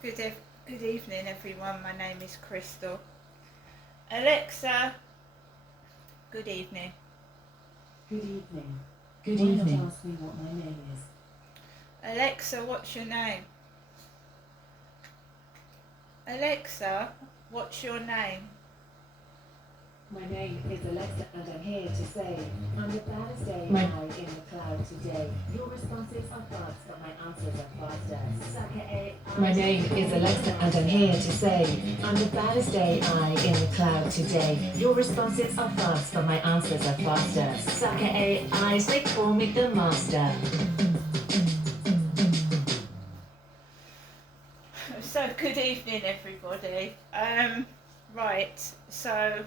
Good evening, everyone. My name is Crystal. Alexa, good evening. Good evening. Good Why not evening. ask me what my name is? Alexa, what's your name? Alexa, what's your name? My name is Alexa and I'm here to say, I'm the baddest AI My- in the cloud today. Your responses are fast, but my answers are faster. Sucker AI. My name is Alexa and I'm here to say, I'm the baddest AI in the cloud today. Your responses are fast, but my answers are faster. Sucker AI, they call me the master. So, good evening, everybody. Right, so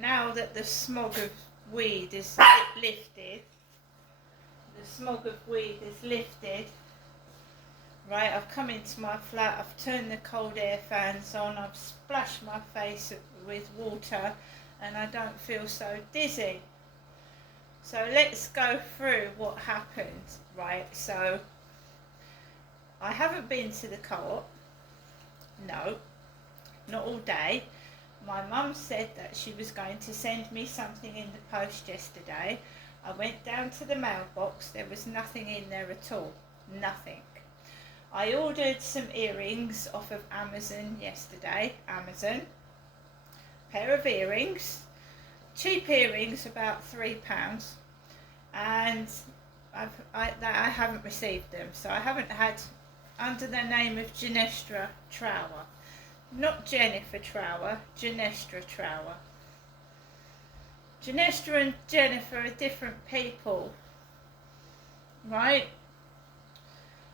now that the smog of weed is lifted, right, I've come into my flat, I've turned the cold air fans on, I've splashed my face with water, and I don't feel so dizzy. So let's go through what happened, right? So I haven't been to the co-op, no, not all day. My mum said that she was going to send me something in the post yesterday. I went down to the mailbox, there was nothing in there at all, nothing. I ordered some earrings off of Amazon yesterday, pair of earrings, cheap earrings, about £3, and I haven't received them, so I haven't had, under the name of Genestra Trower, not Jennifer Trower, Genestra Trower. Genestra and Jennifer are different people, right?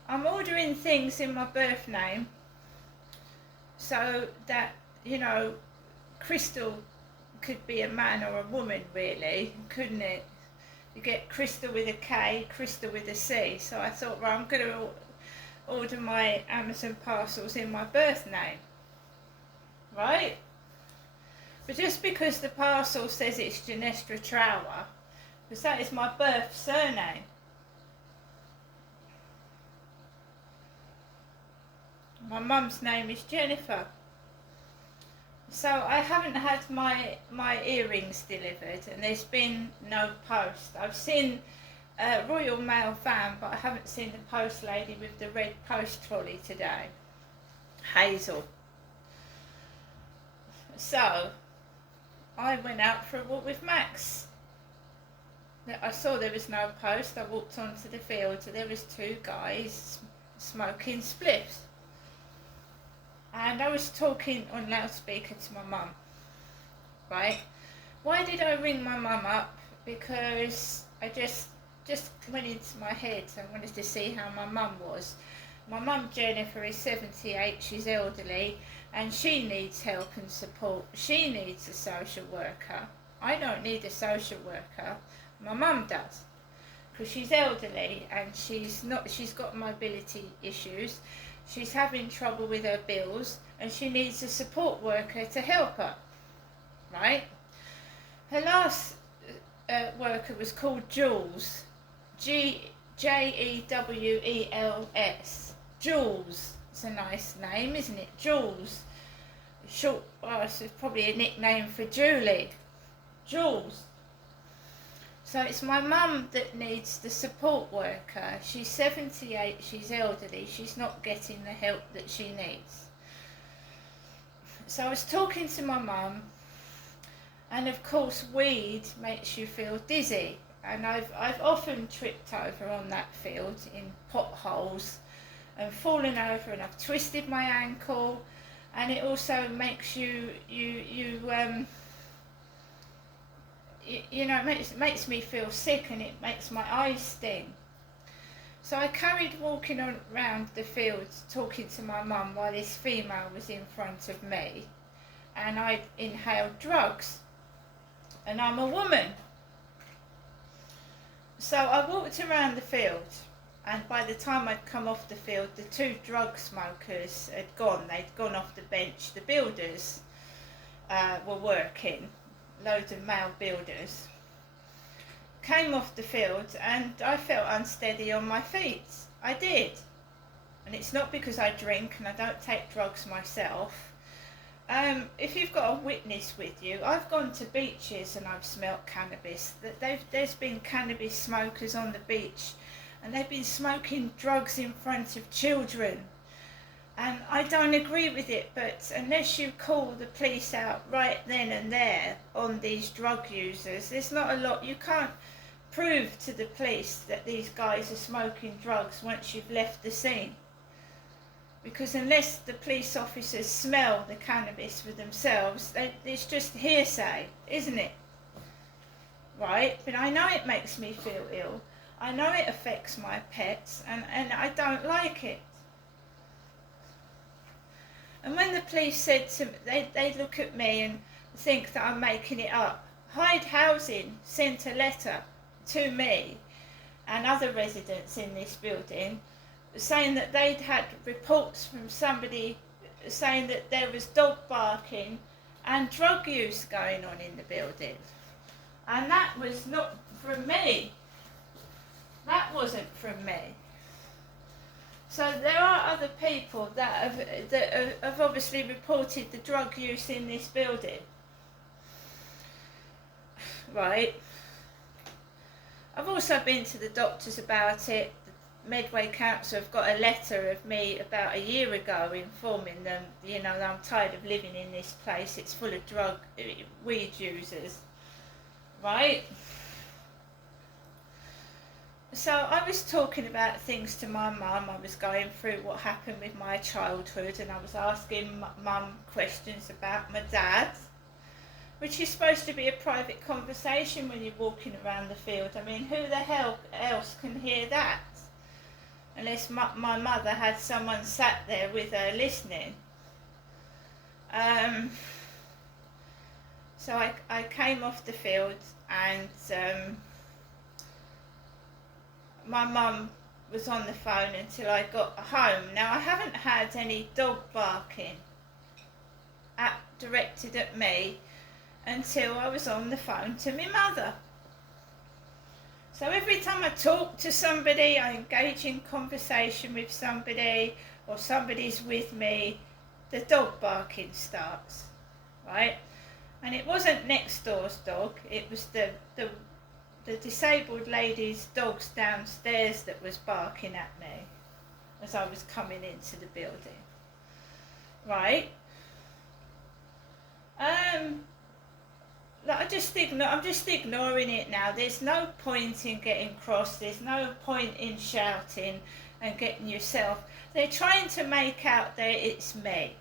I'm ordering things in my birth name so that, Crystal could be a man or a woman, really, couldn't it? You get Crystal with a K, Crystal with a C. So I thought, well, I'm going to order my Amazon parcels in my birth name, right? But just because the parcel says it's Genestra Trower, because that is my birth surname. My mum's name is Jennifer. So I haven't had my earrings delivered, and there's been no post. I've seen a Royal Mail van, but I haven't seen the post lady with the red post trolley today, Hazel. So I went out for a walk with Max. I saw there was no post. I walked onto the field, and there was two guys smoking spliffs. And I was talking on loudspeaker to my mum, right? Why did I ring my mum up? Because I just went into my head. I wanted to see how my mum was. My mum Jennifer is 78, she's elderly, and she needs help and support. She needs a social worker. I don't need a social worker. My mum does, because she's elderly and she's got mobility issues. She's having trouble with her bills and she needs a support worker to help her, right? Her last worker was called Jules, Jewels. Jules, it's a nice name, isn't it? Jules. Short, well, it's probably a nickname for Julie. Jules. So it's my mum that needs the support worker. She's 78, she's elderly, she's not getting the help that she needs. So I was talking to my mum, and of course weed makes you feel dizzy. And I've often tripped over on that field in potholes and fallen over, and I've twisted my ankle, and it also makes it makes me feel sick, and it makes my eyes sting. So I carried walking around the fields talking to my mum while this female was in front of me, and I inhaled drugs, and I'm a woman. So I walked around the field, and by the time I'd come off the field, the two drug smokers had gone. They'd gone off the bench. The builders were working, loads of male builders. Came off the field and I felt unsteady on my feet. I did. and it's not because I drink and I don't take drugs myself. If you've got a witness with you, I've gone to beaches and I've smelt cannabis. There's been cannabis smokers on the beach, and they've been smoking drugs in front of children. And I don't agree with it, but unless you call the police out right then and there on these drug users, there's not a lot. You can't prove to the police that these guys are smoking drugs once you've left the scene. Because unless the police officers smell the cannabis for themselves, it's just hearsay, isn't it? Right? But I know it makes me feel ill. I know it affects my pets, and I don't like it. And when the police said to me, they look at me and think that I'm making it up. Hyde Housing sent a letter to me and other residents in this building saying that they'd had reports from somebody saying that there was dog barking and drug use going on in the building. And that was not from me. That wasn't from me. So there are other people that have obviously reported the drug use in this building. Right. I've also been to the doctors about it. The Medway Council have got a letter of me about a year ago informing them, you know, that I'm tired of living in this place. It's full of weed users. Right. So I was talking about things to my mum. I was going through what happened with my childhood, and I was asking mum questions about my dad, which is supposed to be a private conversation when you're walking around the field. I mean, who the hell else can hear that? Unless my mother had someone sat there with her listening. So I came off the field, and my mum was on the phone until I got home. Now, I haven't had any dog barking directed at me until I was on the phone to my mother. So every time I talk to somebody, I engage in conversation with somebody, or somebody's with me, the dog barking starts, right? And it wasn't next door's dog, it was the disabled lady's dogs downstairs that was barking at me as I was coming into the building. Right? I'm just ignoring it now. There's no point in getting cross. There's no point in shouting and getting yourself. They're trying to make out that it's me.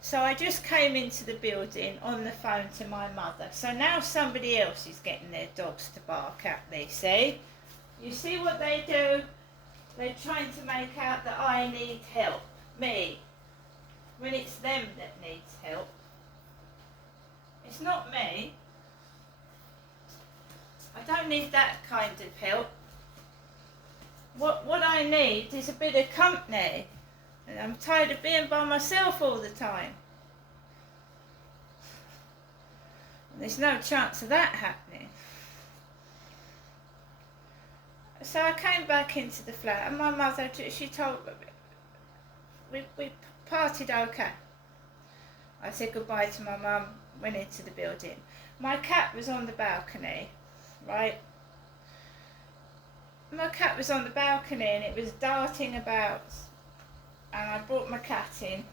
So I just came into the building on the phone to my mother. So now somebody else is getting their dogs to bark at me, see? You see what they do? They're trying to make out that I need help, me, when it's them that needs help. It's not me. I don't need that kind of help. What I need is a bit of company. And I'm tired of being by myself all the time. And there's no chance of that happening. So I came back into the flat, and my mother, she told me, we parted okay. I said goodbye to my mum, went into the building. My cat was on the balcony, right? My cat was on the balcony and it was darting about. And I brought my cat in.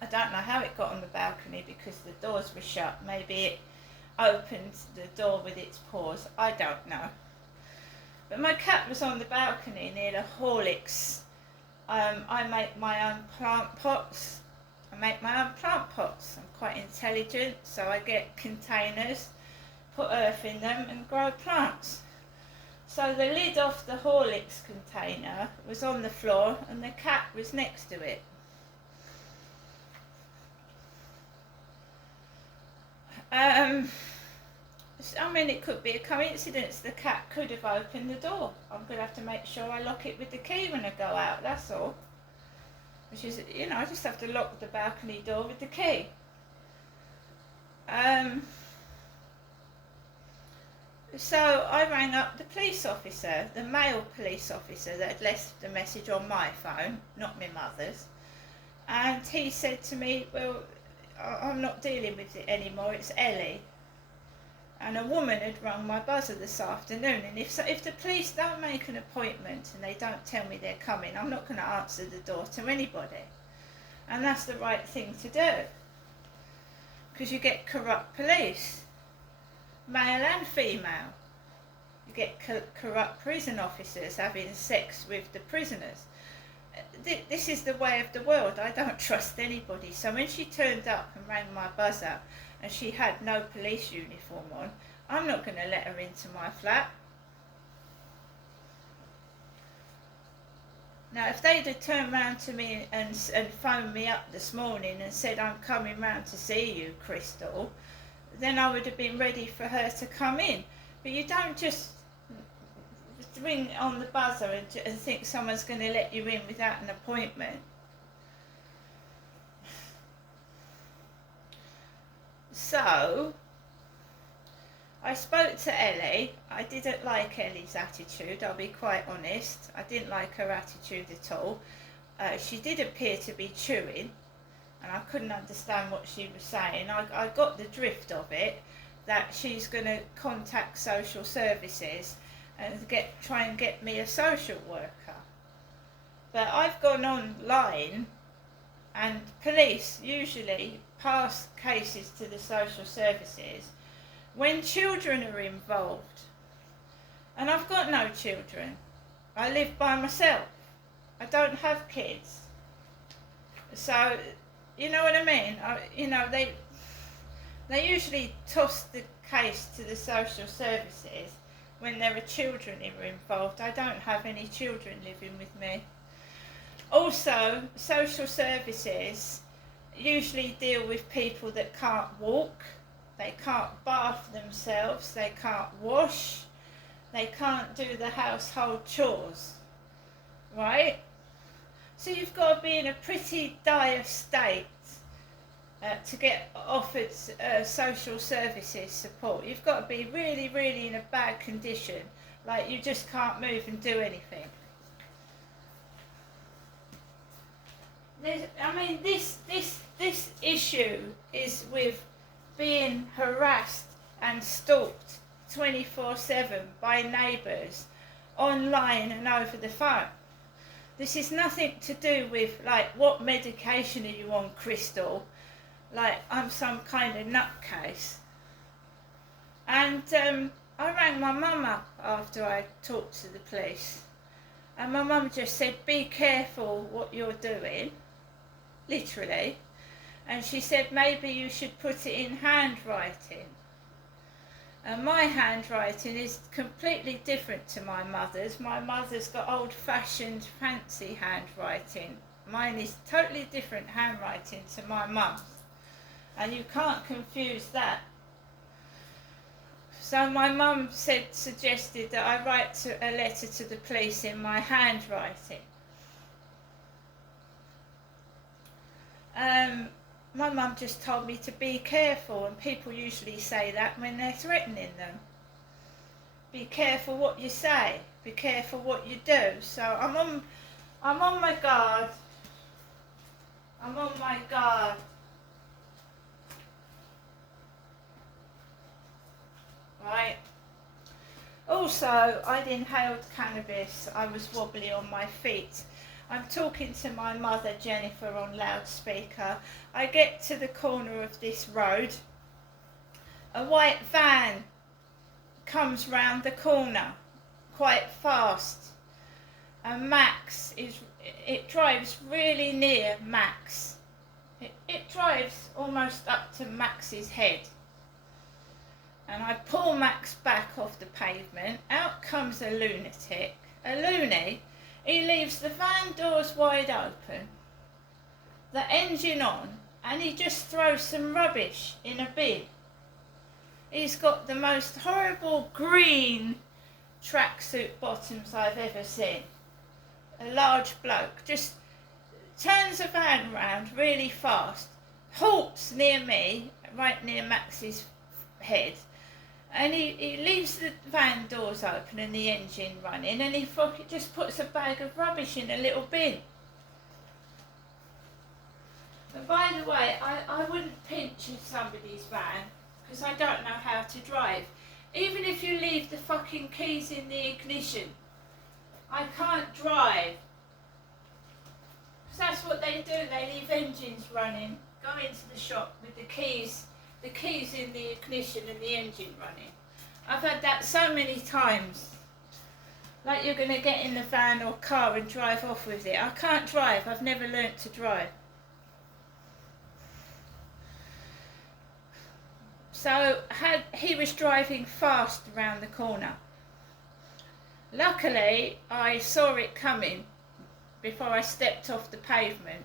I don't know how it got on the balcony because the doors were shut. Maybe it opened the door with its paws. I don't know. But my cat was on the balcony near the Horlicks. I make my own plant pots. I'm quite intelligent, so I get containers, put earth in them and grow plants. So the lid off the Horlicks container was on the floor and the cat was next to it. I mean, it could be a coincidence. The cat could have opened the door. I'm going to have to make sure I lock it with the key when I go out, that's all. Which is, you know, I just have to lock the balcony door with the key. So I rang up the police officer, the male police officer that had left the message on my phone, not my mother's. And he said to me, well, I'm not dealing with it anymore, it's Ellie. And a woman had rung my buzzer this afternoon, and if the police don't make an appointment and they don't tell me they're coming, I'm not going to answer the door to anybody. And that's the right thing to do, because you get corrupt police, male and female. You get corrupt prison officers having sex with the prisoners. This is the way of the world. I don't trust anybody. So when she turned up and rang my buzzer and she had no police uniform on, I'm not going to let her into my flat. Now, if they'd have turned round to me and phoned me up this morning and said, I'm coming round to see you, Crystal, then I would have been ready for her to come in. But you don't just ring on the buzzer and think someone's going to let you in without an appointment. So I spoke to Ellie. I didn't like Ellie's attitude, I'll be quite honest. I didn't like her attitude at all. She did appear to be chewing, and I couldn't understand what she was saying. I got the drift of it, that she's going to contact social services and try and get me a social worker. But I've gone online, and police usually pass cases to the social services when children are involved. And I've got no children. I live by myself. I don't have kids. So, you know what I mean? They usually toss the case to the social services when there are children involved. I don't have any children living with me. Also, social services usually deal with people that can't walk, they can't bath themselves, they can't wash, they can't do the household chores, right? So you've got to be in a pretty dire state to get offered social services support. You've got to be really, really in a bad condition, like you just can't move and do anything. This issue is with being harassed and stalked 24/7 by neighbours, online and over the phone. This is nothing to do with, like, what medication are you on, Crystal? Like I'm some kind of nutcase. And I rang my mum up after I talked to the police, and my mum just said, be careful what you're doing, literally. And she said maybe you should put it in handwriting. And my handwriting is completely different to my mother's. My mother's got old-fashioned fancy handwriting. Mine is totally different handwriting to my mum's. And you can't confuse that. So my mum suggested that I write a letter to the police in my handwriting. My mum just told me to be careful, and people usually say that when they're threatening them. Be careful what you say, be careful what you do. So I'm on my guard. I'm on my guard. Right. Also, I'd inhaled cannabis. I was wobbly on my feet. I'm talking to my mother, Jennifer, on loudspeaker. I get to the corner of this road. A white van comes round the corner quite fast. And Max it drives really near Max. It drives almost up to Max's head. And I pull Max back off the pavement. Out comes a lunatic, a loony. He leaves the van doors wide open, the engine on, and he just throws some rubbish in a bin. He's got the most horrible green tracksuit bottoms I've ever seen. A large bloke just turns the van round really fast, halts near me, right near Max's head, And he leaves the van doors open and the engine running, and he fucking just puts a bag of rubbish in a little bin. And by the way, I wouldn't pinch somebody's van because I don't know how to drive. Even if you leave the fucking keys in the ignition, I can't drive. Because that's what they do, they leave engines running, go into the shop with the keys in the ignition and the engine running. I've had that so many times. Like you're going to get in the van or car and drive off with it. I can't drive, I've never learnt to drive. So he was driving fast around the corner. Luckily, I saw it coming before I stepped off the pavement.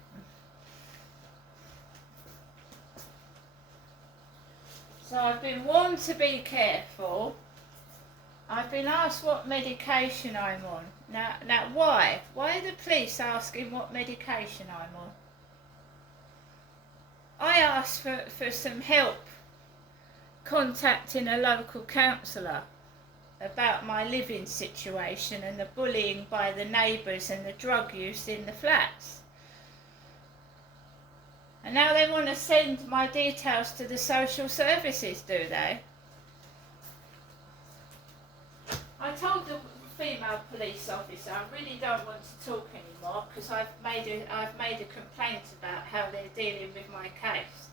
So I've been warned to be careful. I've been asked what medication I'm on. Now why? Why are the police asking what medication I'm on? I asked for some help contacting a local counsellor about my living situation and the bullying by the neighbours and the drug use in the flats. And now they want to send my details to the social services, do they? I told the female police officer I really don't want to talk anymore because I've made a complaint about how they're dealing with my case.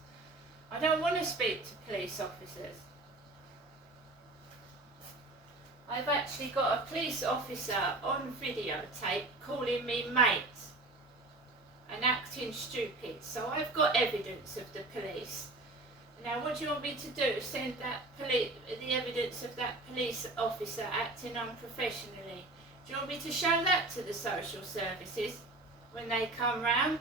I don't want to speak to police officers. I've actually got a police officer on videotape calling me mate and acting stupid, so I've got evidence of the police. Now what do you want me to do? Send the evidence of that police officer acting unprofessionally? Do you want me to show that to the social services when they come round?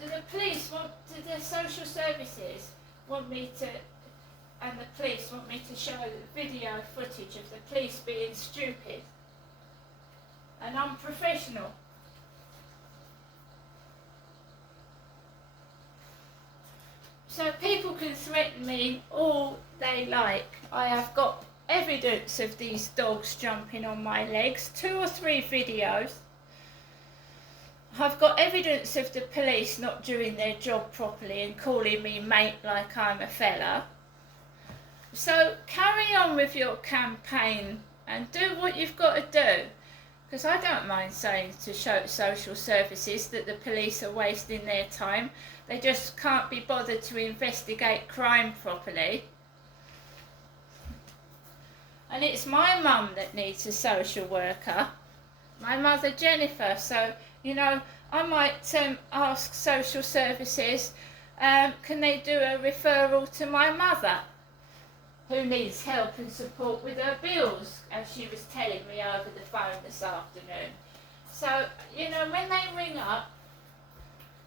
Do the social services want me to, and the police want me to show the video footage of the police being stupid and unprofessional? So people can threaten me all they like. I have got evidence of these dogs jumping on my legs, 2 or 3 videos. I've got evidence of the police not doing their job properly and calling me mate like I'm a fella. So carry on with your campaign and do what you've got to do. Because I don't mind saying to social services that the police are wasting their time. They just can't be bothered to investigate crime properly. And it's my mum that needs a social worker, my mother Jennifer. So, you know, I might ask social services, can they do a referral to my mother, who needs help and support with her bills, as she was telling me over the phone this afternoon. So, you know, when they ring up,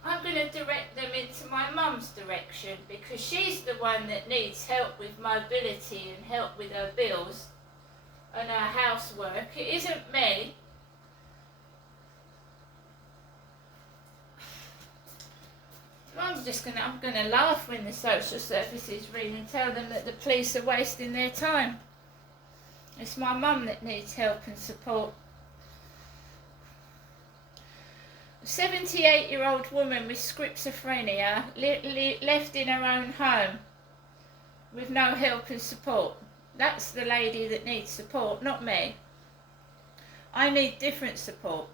I'm going to direct them into my mum's direction because she's the one that needs help with mobility and help with her bills and her housework. It isn't me. I'm going to laugh when the social services ring and tell them that the police are wasting their time. It's my mum that needs help and support. A 78-year-old woman with schizophrenia left in her own home with no help and support. That's the lady that needs support, not me. I need different support.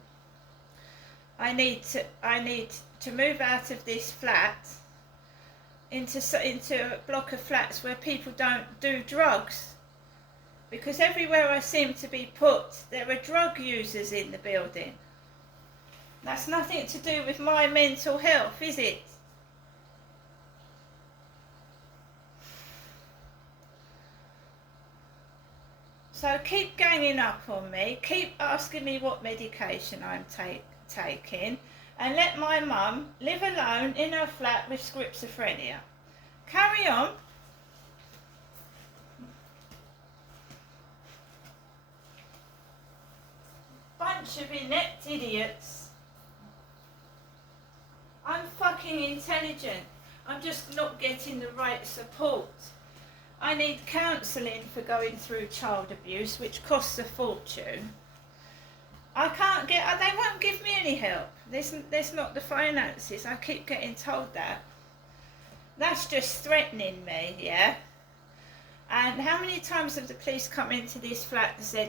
I need to move out of this flat into a block of flats where people don't do drugs, because everywhere I seem to be put there are drug users in the building. That's nothing to do with my mental health, is it? So keep ganging up on me, keep asking me what medication I'm taking, and let my mum live alone in her flat with schizophrenia. Carry on. Bunch of inept idiots. I'm fucking intelligent. I'm just not getting the right support. I need counselling for going through child abuse, which costs a fortune. I can't get, they won't give me any help. There's not the finances. I keep getting told that. That's just threatening me, yeah? And how many times have the police come into this flat and said,